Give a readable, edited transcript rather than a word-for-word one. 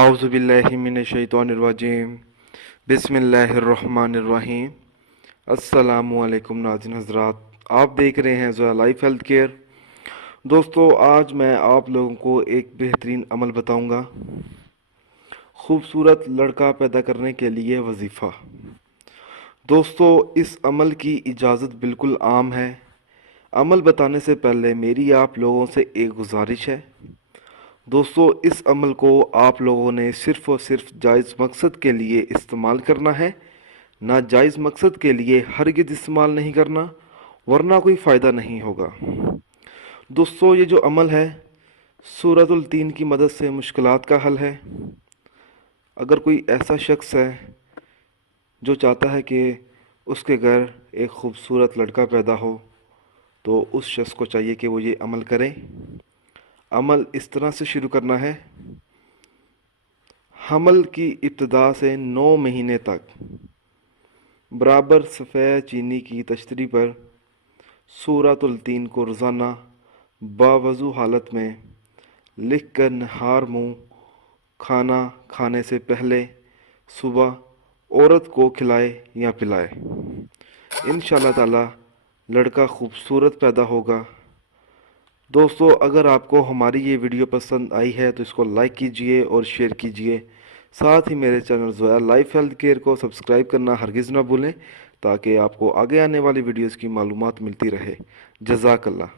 اعوذ باللہ من الشیطان الرجیم بسم اللہ الرحمن الرحیم۔ السلام علیکم ناظرین حضرات، آپ دیکھ رہے ہیں زویا لائف ہیلتھ کیئر۔ دوستو، آج میں آپ لوگوں کو ایک بہترین عمل بتاؤں گا، خوبصورت لڑکا پیدا کرنے کے لیے وظیفہ۔ دوستو، اس عمل کی اجازت بالکل عام ہے۔ عمل بتانے سے پہلے میری آپ لوگوں سے ایک گزارش ہے۔ دوستو، اس عمل کو آپ لوگوں نے صرف اور صرف جائز مقصد کے لیے استعمال کرنا ہے، ناجائز مقصد کے لیے ہرگز استعمال نہیں کرنا، ورنہ کوئی فائدہ نہیں ہوگا۔ دوستو، یہ جو عمل ہے سورۃ التین کی مدد سے مشکلات کا حل ہے۔ اگر کوئی ایسا شخص ہے جو چاہتا ہے کہ اس کے گھر ایک خوبصورت لڑکا پیدا ہو، تو اس شخص کو چاہیے کہ وہ یہ عمل کرے۔ عمل اس طرح سے شروع کرنا ہے: حمل کی ابتدا سے 9 مہینے تک برابر سفید چینی کی تشتری پر سورۃ التین کو روزانہ باوضو حالت میں لکھ کر نہار منہ کھانا کھانے سے پہلے صبح عورت کو کھلائے یا پلائے۔ انشاءاللہ تعالی لڑکا خوبصورت پیدا ہوگا۔ دوستو، اگر آپ کو ہماری یہ ویڈیو پسند آئی ہے تو اس کو لائک کیجئے اور شیئر کیجئے۔ ساتھ ہی میرے channel Zoya life health care کو سبسکرائب کرنا ہرگز نہ بھولیں، تاکہ آپ کو آگے آنے والی ویڈیوز کی معلومات ملتی رہے۔ جزاک اللہ۔